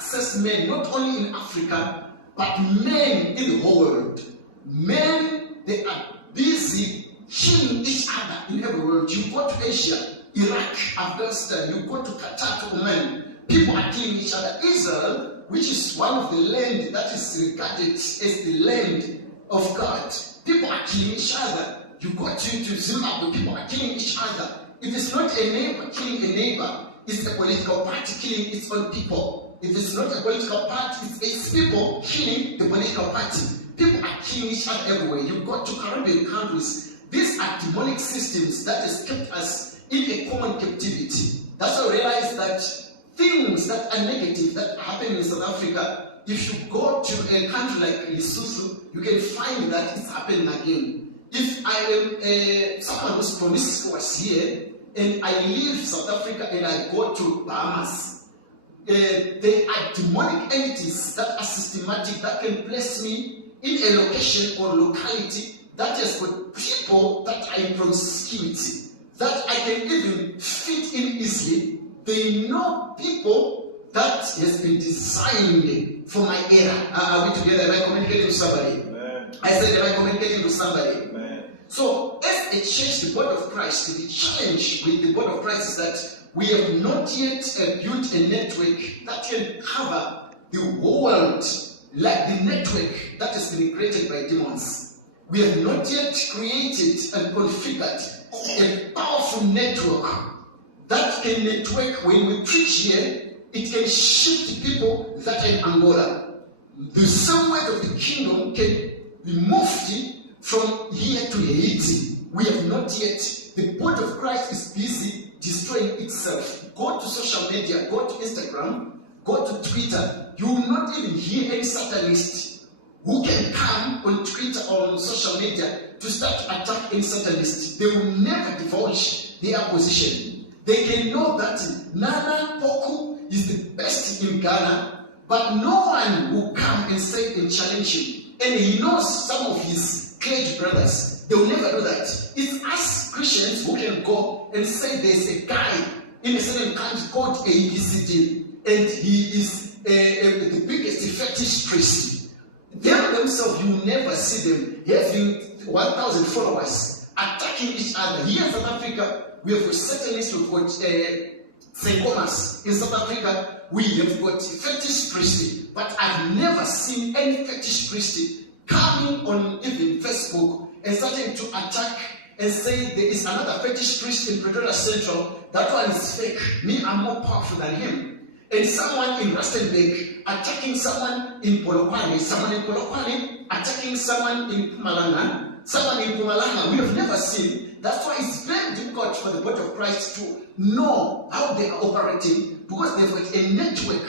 access men not only in Africa, but men in the whole world. Men, they are busy killing each other in every world. You go to Asia, Iraq, Afghanistan, you go to Qatar, to Oman, people are killing each other. Israel, which is one of the land that is regarded as the land of God, people are killing each other. You go to Zimbabwe, people are killing each other. It is not a neighbor killing a neighbor, it's a political party killing its own people. If it's not a political party, it's people killing the political party. People are killing each other everywhere. You go to Caribbean countries, these are demonic systems that has kept us in a common captivity. That's why I realize that things that are negative that happen in South Africa, if you go to a country like Lesotho, you can find that it's happening again. If I am someone who's promiscuous here, and I leave South Africa and I go to Bahamas, there are demonic entities that are systematic that can place me in a location or locality that has got people that are in promiscuity, that I can even fit in easily. They know people that has been designed for my era. Are we together? Am I communicating to somebody? Amen. I said, am I communicating to somebody? Amen. So, as a church, the body of Christ, the challenge with the body of Christ is that we have not yet built a network that can cover the whole world, like the network that has been created by demons. We have not yet created and configured a powerful network that can network. When we preach here, it can shift people that are in Angola. The same word of the kingdom can be moved from here to Haiti. We have not yet. The body of Christ is busy destroying itself. Go to social media, go to Instagram, go to Twitter. You will not even hear any satanist who can come on Twitter or on social media to start attacking Satanists. They will never divulge their position. They can know that Nana Poku is the best in Ghana, but no one will come and say and challenge him. And he knows some of his clergy brothers. They will never do that. It's us Christians who can go and say there's a guy in a certain country called ABCD, and he is the biggest fetish priest. They themselves, you never see them having 1,000 followers attacking each other. Here in South Africa, we have got Satanists, we've got St. Thomas. In South Africa, we have got fetish priest, but I've never seen any fetish priest coming on even Facebook and starting to attack and say there is another fetish priest in Pretoria Central. That one is fake. Me, I'm more powerful than him. And someone in Rustenburg attacking someone in Polokwane, someone in Polokwane attacking someone in Mpumalanga, someone in Mpumalanga. We have never seen. That's why it's very difficult for the body of Christ to know how they are operating, because they've got a network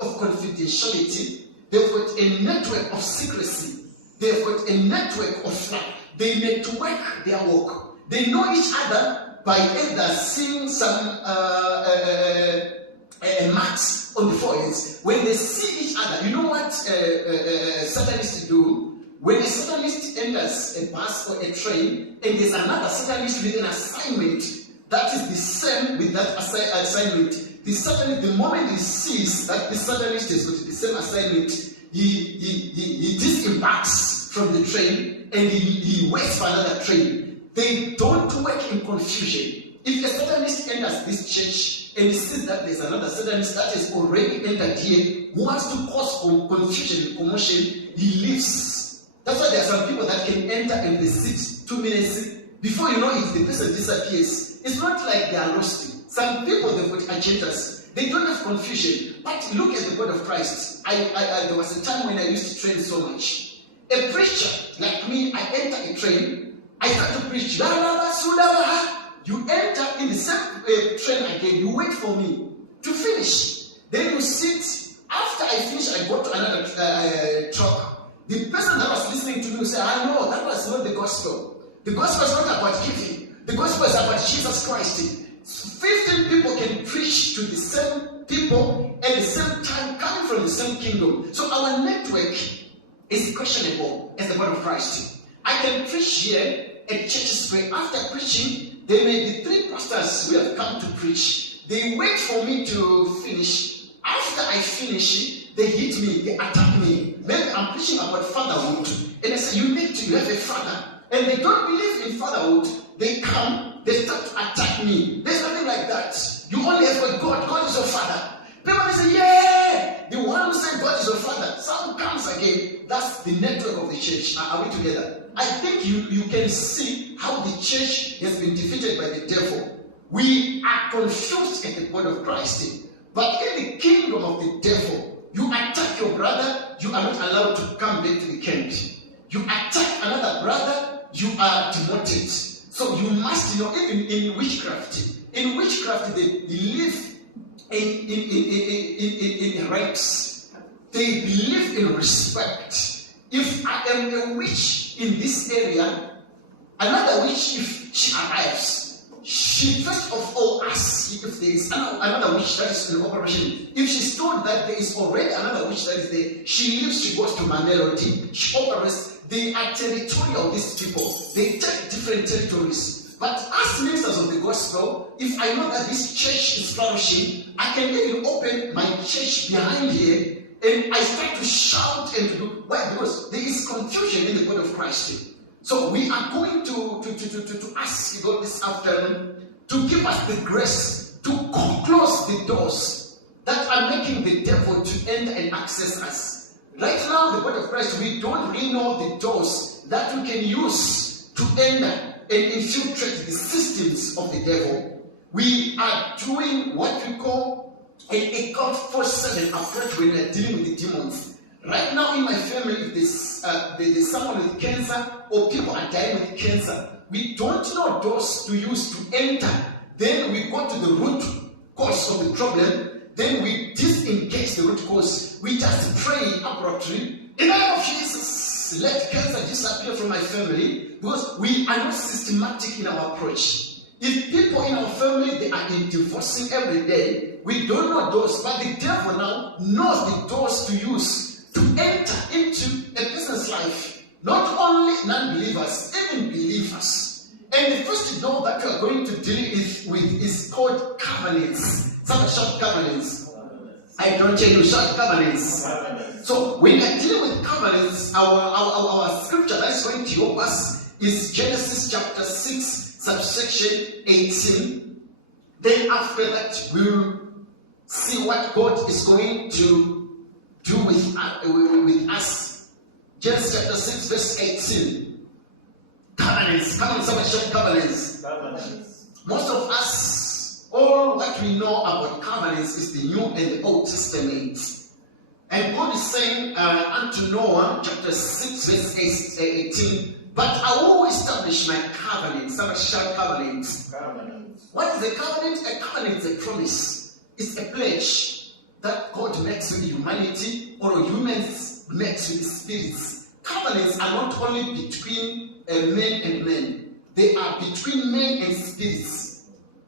of confidentiality, they've got a network of secrecy, they've got a network of fraud. They network their work. They know each other by either seeing some marks on the foreheads. When they see each other, you know what Satanists do? When a Satanist enters a bus or a train, and there's another Satanist with an assignment that is the same with that assignment, the Satanist, the moment he sees that the Satanist has got the same assignment, he disembarks from the train and he waits for another train. They don't work in confusion. If a Satanist enters this church and he sees that there's another Satanist that has already entered here who wants to cause confusion and commotion, he leaves. That's why there are some people that can enter and they sit 2 minutes. Before you know it, the person disappears. It's not like they are lost. Some people, they've got agendas. They don't have confusion. But look at the body of Christ. There was a time when I used to train so much. A preacher like me, I enter a train, I start to preach. You enter in the same train again, you wait for me to finish. Then you sit. After I finish, I go to another truck. The person that was listening to me will say, I know, that was not the gospel. The gospel is not about giving. The gospel is about Jesus Christ. 15 people can preach to the same people at the same time, coming from the same kingdom. So our network is questionable as the body of Christ. I can preach here at Church Square. After preaching, there may be 3 pastors who have come to preach. They wait for me to finish. After I finish, they hit me, they attack me. Maybe I'm preaching about fatherhood, and I say, you have a father, and they don't believe in fatherhood. They come, they start to attack me. There's nothing like that. You only have got God. God is your father. People say, yeah, the one who said God is your father. Some comes again. That's the network of the church. Are we together? I think you can see how the church has been defeated by the devil. We are confused in the body of Christ. But in the kingdom of the devil, you attack your brother, you are not allowed to come back to the camp. You attack another brother, you are demoted. So you must, even in witchcraft, they live in ranks. They believe in respect. If I am a witch in this area, another witch, if she arrives, she first of all asks if there is another witch that is in operation. If she's told that there is already another witch that is there, she leaves, she goes to Mamelodi, she operates. They are territorial, these people. They take different territories. But as ministers of the gospel, if I know that this church is flourishing, I can even open my church behind here and I start to shout and to do. Why? Because there is confusion in the body of Christ. So we are going to ask God this afternoon to give us the grace to close the doors that are making the devil to enter and access us. Right now, the body of Christ, we don't really know the doors that we can use to enter and infiltrate the systems of the devil. We are doing what we call a God 4-7 approach when we are dealing with the demons. Right now in my family, if there's someone with cancer or people are dying with cancer, we don't know doors to use to enter. Then we go to the root cause of the problem. Then we disengage the root cause. We just pray abruptly. In the name of Jesus, let cancer disappear from my family, because we are not systematic in our approach. If people in our family, they are divorcing every day, we don't know doors, but the devil now knows the doors to use to enter into a business life. Not only non-believers, even believers. And the first door that we are going to deal with is called covenants. Some short covenants. I don't tell you short covenants. So when we are dealing with covenants, our scripture that is going to help us is Genesis chapter 6, subsection 18. Then after that, we'll see what God is going to do with us. Genesis chapter 6, verse 18. Covenants. Come on, somebody shout covenants. Most of us, all what we know about covenants is the New and the Old Testament. And God is saying unto Noah, chapter 6, verse 18, but I will establish my covenant. Somebody shout covenant. What is a covenant? A covenant is a promise. It's a pledge that God makes with humanity, or humans makes with spirits. Covenants are not only between men and men. They are between men and spirits.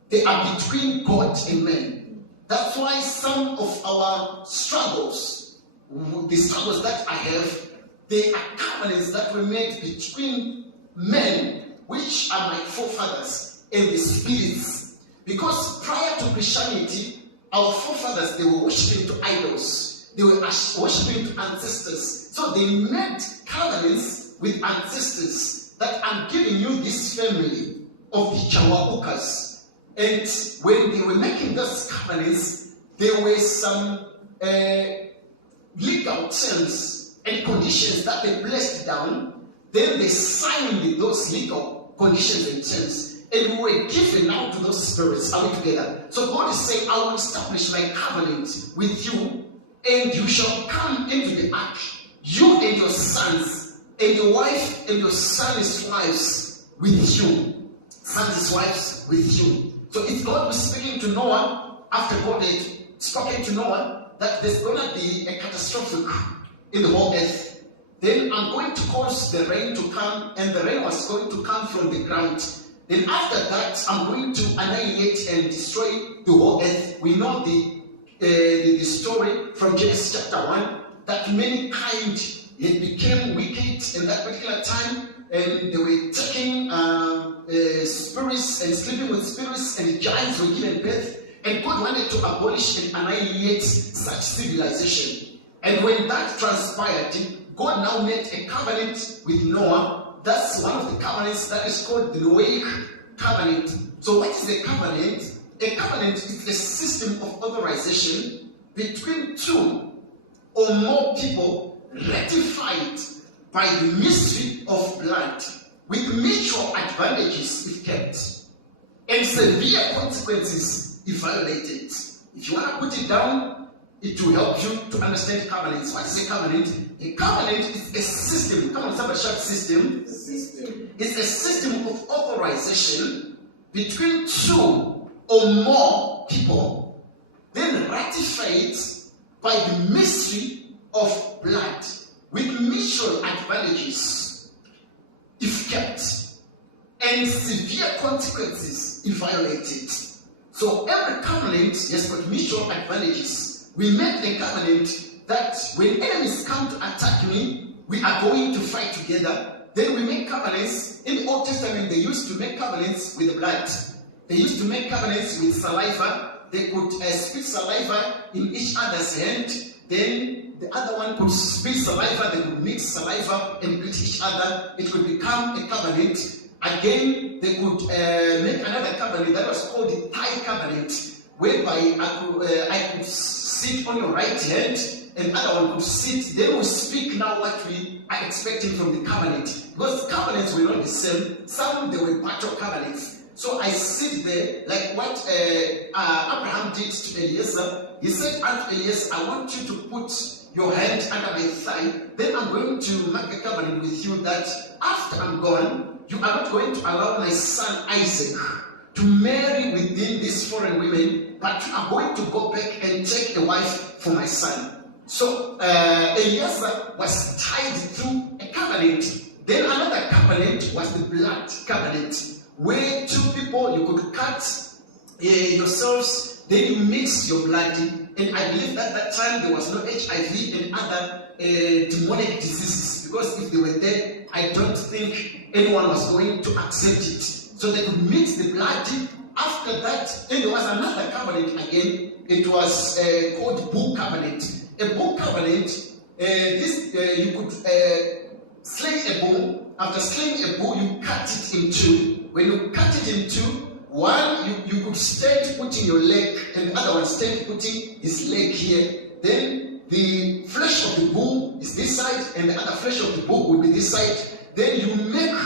They are between God and man. That's why some of our struggles, the struggles that I have, they are covenants that were made between men, which are my forefathers, and the spirits. Because prior to Christianity, our forefathers, they were worshiping to idols. They were worshiping to ancestors. So they made covenants with ancestors that I'm giving you this family of the Chawaukas. And when they were making those covenants, there were some legal terms and conditions that they placed down. Then they signed those legal conditions and terms, and we were given now to those spirits. Are we together? So God is saying, I will establish my covenant with you, and you shall come into the ark, you and your sons, and your wife and your sons' wives with you. Sons' wives with you. So it's God was speaking to Noah after God had spoken to Noah that there's going to be a catastrophic in the whole earth. Then I'm going to cause the rain to come, and the rain was going to come from the ground. Then after that, I'm going to annihilate and destroy the whole earth. We know the story from Genesis chapter 1 that mankind had became wicked in that particular time, and they were taking spirits and sleeping with spirits, and the giants were given birth. And God wanted to abolish and annihilate such civilization. And when that transpired, God now made a covenant with Noah. That's one of the covenants that is called the Noahic covenant. So what is a covenant? A covenant is a system of authorization between two or more people ratified by the mystery of blood, with mutual advantages if kept, and severe consequences if violated. If you want to put it down, it will help you to understand covenants. What is a covenant? A covenant is a system. Come on, somebody shout system. It's a system of authorization between two or more people, then ratified by the mystery of blood, with mutual advantages if kept, and severe consequences if violated. So every covenant has got mutual advantages. We make the covenant that when enemies come to attack me, we are going to fight together. Then we make covenants. In the Old Testament, they used to make covenants with the blood. They used to make covenants with saliva. They could spit saliva in each other's hand. Then the other one could spit saliva. They could mix saliva and beat each other. It could become a covenant. Again, they could make another covenant that was called the thigh covenant, whereby I could sit on your right hand and the other one could sit. They will speak now what we are expecting from the covenant. Because covenants were not the same. Some, they were battle covenants. So I sit there like what Abraham did to Eliezer. He said unto Eliezer, I want you to put your hand under my thigh. Then I'm going to make a covenant with you that after I'm gone, you are not going to allow my son Isaac to marry within these foreign women, but you are going to go back and take a wife for my son. So Eliezer was tied to a covenant. Then another covenant was the blood covenant, where two people, you could cut yourselves, then you mix your blood. And I believe at that time there was no HIV and other demonic diseases, because if they were there, I don't think anyone was going to accept it. So they could mix the blood. After that, then there was another covenant again. It was called bull covenant. A bull covenant, you could slay a bull. After slaying a bull, you cut it in two. When you cut it in two, one you could stand putting your leg, and the other one stand putting his leg here. Then the flesh of the bull is this side, and the other flesh of the bull will be this side. Then you make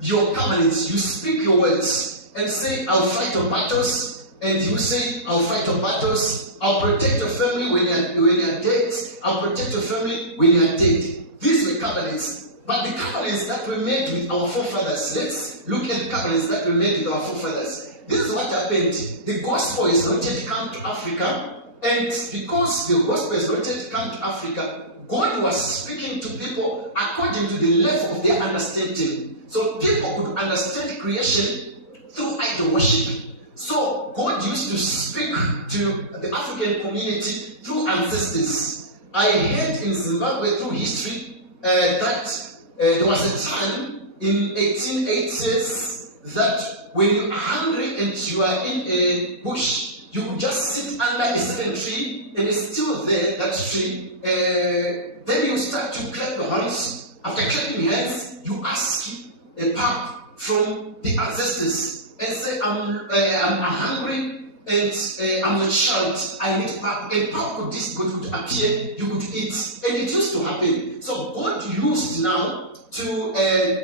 your covenants. You speak your words and say, I'll fight your battles. And you say, I'll fight your battles. I'll protect your family when you're dead. I'll protect your family when you're dead. These were covenants. But the covenants that were made with our forefathers, let's look at the covenants that were made with our forefathers. This is what happened. The gospel has not yet come to Africa. And because the gospel has not yet come to Africa, God was speaking to people according to the level of their understanding. So people could understand creation through idol worship. So God used to speak to the African community through ancestors. I heard in Zimbabwe through history that there was a time in 1880s that when you are hungry and you are in a bush, you could just sit under a certain tree and it's still there, that tree. Then you start to clap your hands. After clapping your hands, you ask a pap from the ancestors and say, I'm hungry and I'm a child, I need pap. And pap could appear, you could eat. And it used to happen. So God used now to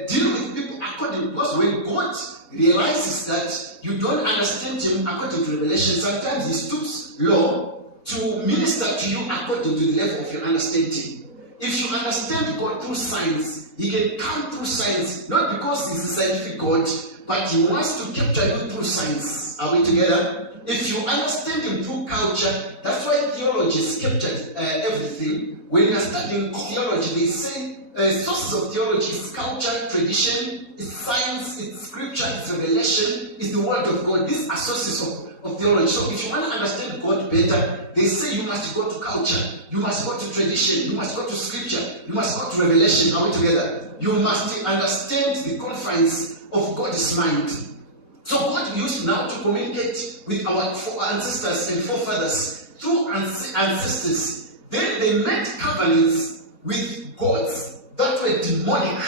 deal with people according, because when God realizes that you don't understand him according to revelation, sometimes he stoops low to minister to you according to the level of your understanding. If you understand God through science, he can come through science, not because he's a scientific God, but he wants to capture you through science. Are we together? If you understand him through culture, that's why theology has captured everything. When you are studying theology, they say sources of theology is culture, tradition, it's science, it's scripture, it's revelation, it's the word of God. These are sources of theology. So if you want to understand God better, they say you must go to culture, you must go to tradition, you must go to scripture, you must go to revelation. Are we together? You must understand the confines of God's mind. So God used now to communicate with our ancestors and forefathers through ancestors. Then they made covenants with gods that were demonic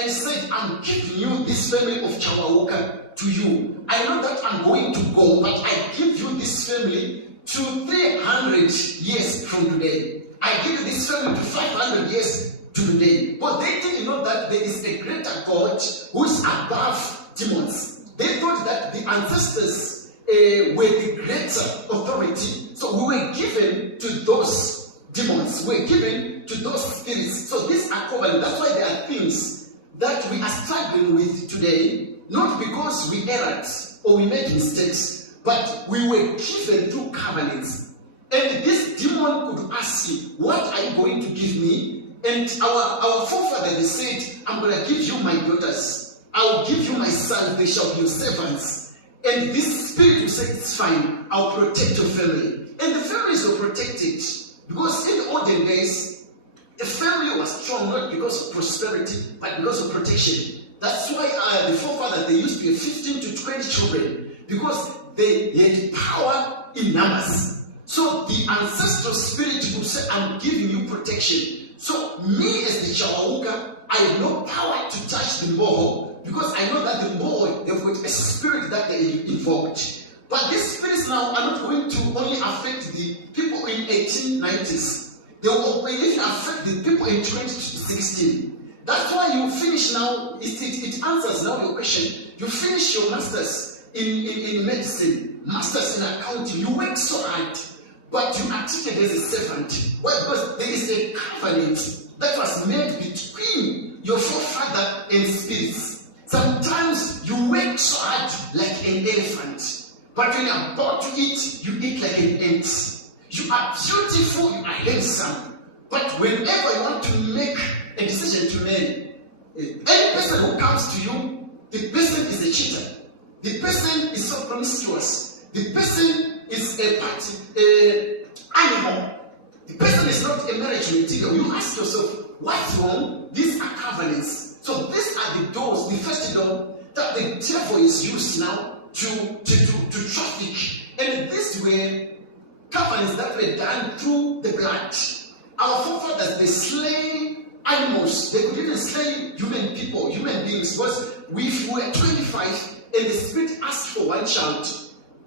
and said, I'm giving you this family of Chawawuka to you. I know that I'm going to go, but I give you this family to 300 years from today. I give you this family to 500 years to today. But they didn't know that there is a greater God who is above demons. They thought that the ancestors were the greater authority. So we were given to those demons. We were given to those spirits. So these are covenant. That's why there are things that we are struggling with today, not because we erred or we made mistakes, but we were given through covenants. And this demon could ask you, what are you going to give me? And our forefathers, they said, I'm going to give you my daughters. I will give you my sons. They shall be your servants. And this spirit will say, it's fine. I'll protect your family. And the families were protected. Because in the olden days, a family was strong not because of prosperity, but because of protection. That's why the forefathers, they used to have 15 to 20 children. Because they had power in numbers. So the ancestral spirit will say, I'm giving you protection. So me as the Chawawuka, I have no power to touch the Mboho, because I know that the Mboho, they've got a spirit that they invoked. But these spirits now are not going to only affect the people in 1890s. They will even affect the people in 2016. That's why you finish now, it answers now your question. You finish your masters in medicine, masters in accounting, you work so hard, but you are treated as a servant. Why? Because there is a covenant that was made between your forefather and spirits. Sometimes you work so hard like an elephant, but when you are about to eat, you eat like an ant. You are beautiful, you are handsome, but whenever you want to make a decision to marry, any person who comes to you, the person is a cheater. The person is so promiscuous. The person is a animal. The person is not a marriage material. You ask yourself, what's wrong? These are covenants. So these are the doors, the first door that the devil is used now to traffic. And these were covenants that were done through the blood. Our forefathers, they slay animals. They could even slay human people, human beings. Because if we were 25 and the spirit asked for one child,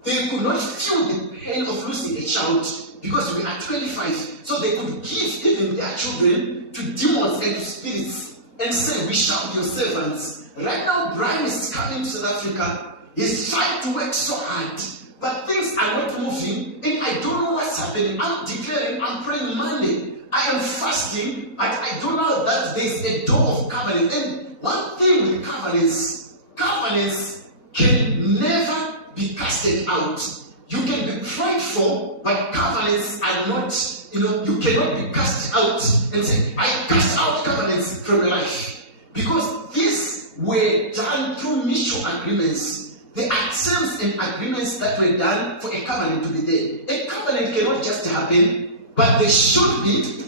they could not feel the pain of losing a child because we are 25. So they could give even their children to demons and to spirits and say, we shall be your servants. Right now, Brian is coming to South Africa. He's trying to work so hard, but things are not moving, and I don't know what's happening. I'm declaring, I'm praying Monday. I am fasting, but I don't know that there's a door of covenant. And one thing with covenants can never be casted out. You can be prayed for, but covenants are not, you cannot be cast out and say, I cast out covenants from your life. Because these were done through mutual agreements. There are terms and agreements that were done for a covenant to be there. A covenant cannot just happen, but there should be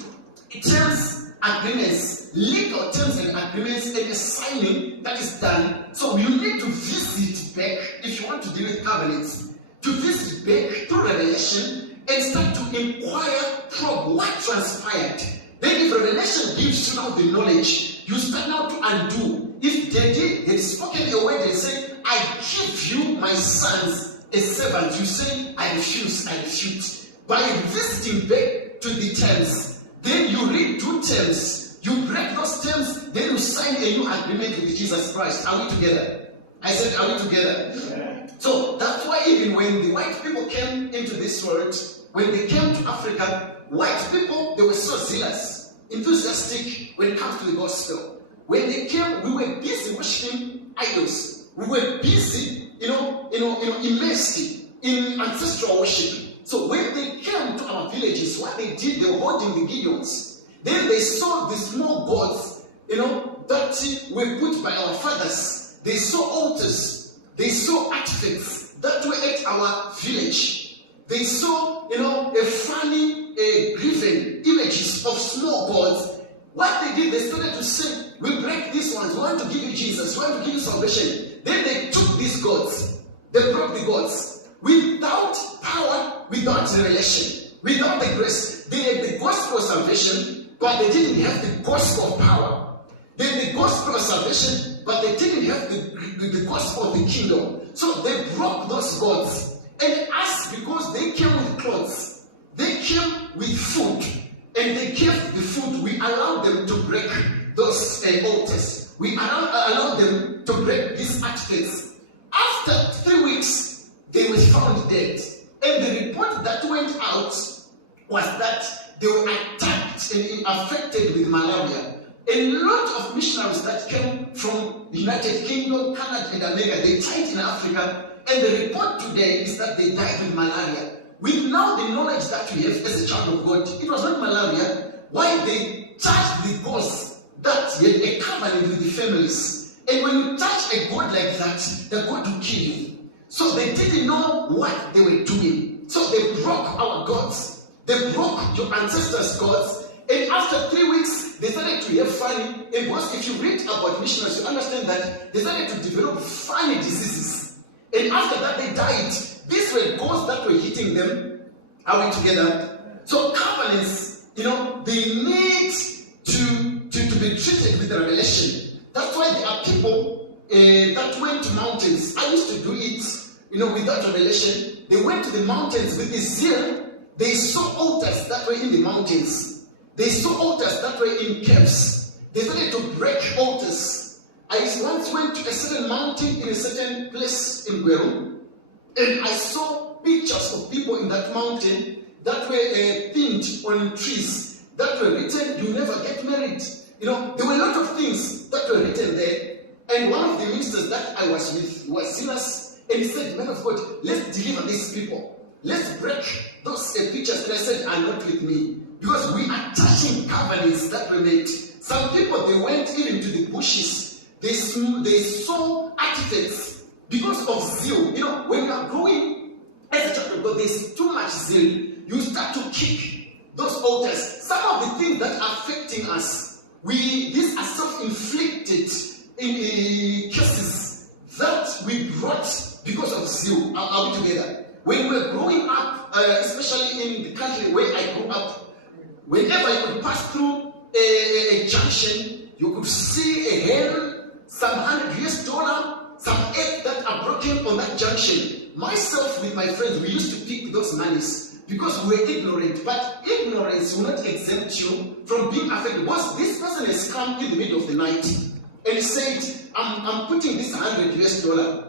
terms, agreements, legal terms and agreements, and a signing that is done. So you need to visit back, if you want to deal with covenants, to visit back through revelation and start to inquire, probe what transpired. Then if revelation gives you now the knowledge, you start now to undo. If Daddy had spoken a word and said, I give you my sons as servants, you say, I refuse, I refute. By visiting back to the terms, then you read two terms, you break those terms, then you sign a new agreement with Jesus Christ. Are we together? I said, are we together? Yeah. So that's why even when the white people came into this world, when they came to Africa, white people, they were so zealous, enthusiastic when it comes to the gospel. When they came, we were busy worshiping idols. We were busy, immersed in ancestral worship. So when they came to our villages, what they did, they were holding the Gideons. Then they saw the small gods, that were put by our fathers. They saw altars. They saw artifacts that were at our village. They saw, a funny, graven images of small gods. What they did, they started to say, we break these ones. We want to give you Jesus. We want to give you salvation. Then they took these gods They broke the gods. Without power, without revelation, without the grace. They had the gospel of salvation, but they didn't have the gospel of power. They had the gospel of salvation, but they didn't have the gospel of the kingdom. So they broke those gods. And us, because they came with clothes, they came with food, and they gave the food, we allowed them to break those altars. We allowed them to break these artifacts. After 3 weeks, they were found dead. And the report that went out was that they were attacked and affected with malaria. A lot of missionaries that came from the United Kingdom, Canada, and America, they died in Africa. And the report today is that they died with malaria. With now the knowledge that we have as a child of God, it was not malaria. Why they touched the gods that had a covenant with the families. And when you touch a god like that, the god will kill you. So they didn't know what they were doing. So they broke our gods. They broke your ancestors' gods. And after 3 weeks, they started to have funny. And because if you read about missionaries, you understand that they started to develop funny diseases. And after that, they died. These were gods that were hitting them. Are we together? So covenants, they need to be treated with revelation. That's why there are people that went to mountains. I used to do it, without revelation. They went to the mountains with the zeal. They saw altars that were in the mountains. They saw altars that were in caves. They started to break altars. I once went to a certain mountain in a certain place in Gweru, and I saw pictures of people in that mountain that were pinned on trees that were written, "You never get married." There were a lot of things that were written there. And one of the ministers that I was with was serious, and he said, "Man of God, let's deliver these people. Let's break those pictures." And I said, "Are not with me." Because we are touching covenants that were made. Some people, they went even to the bushes. They saw artifacts because of zeal. When you are growing as a child of God, there's too much zeal. You start to kick those altars. Some of the things that are affecting us, these are self-inflicted cases that we brought because of zeal. Are we together? When we were growing up, especially in the country where I grew up, whenever you could pass through a junction, you could see a hen, some $100, some eggs that are broken on that junction. Myself with my friends, we used to pick those monies because we were ignorant. But ignorance will not exempt you from being affected. Because this person has come in the middle of the night and said, I'm putting this $100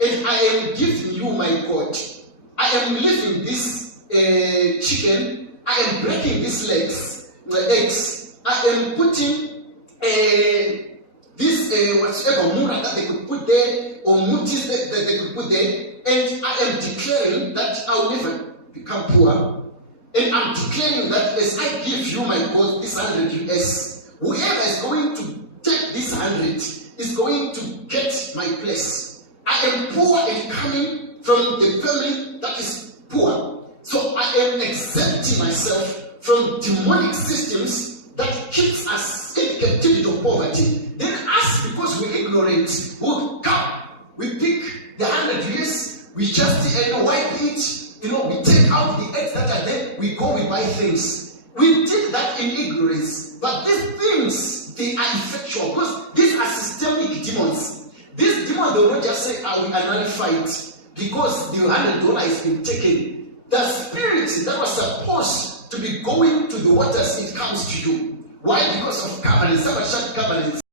and I am giving you my God. I am leaving this chicken. I am breaking these eggs. I am putting this whatever mura that they could put there, or mutis that they could put there, and I am declaring that I will never become poor. And I'm declaring that as I give you my God, this $100, whoever is going to take this 100 is going to get my place. I am poor and coming from the family that is poor. So I am exempting myself from demonic systems that keeps us in captivity of poverty. Then us, because we're ignorant, we come, we pick the $100, we just wipe it, we take out the eggs that are there, we go, we buy things. We did that in ignorance. But these things, they are effectual because these are systemic demons. These demons, they will not just say, we are nullified because the $100 has been taken. The spirit that was supposed to be going to the waters, it comes to you. Why? Because of covenants. Somebody shout covenants.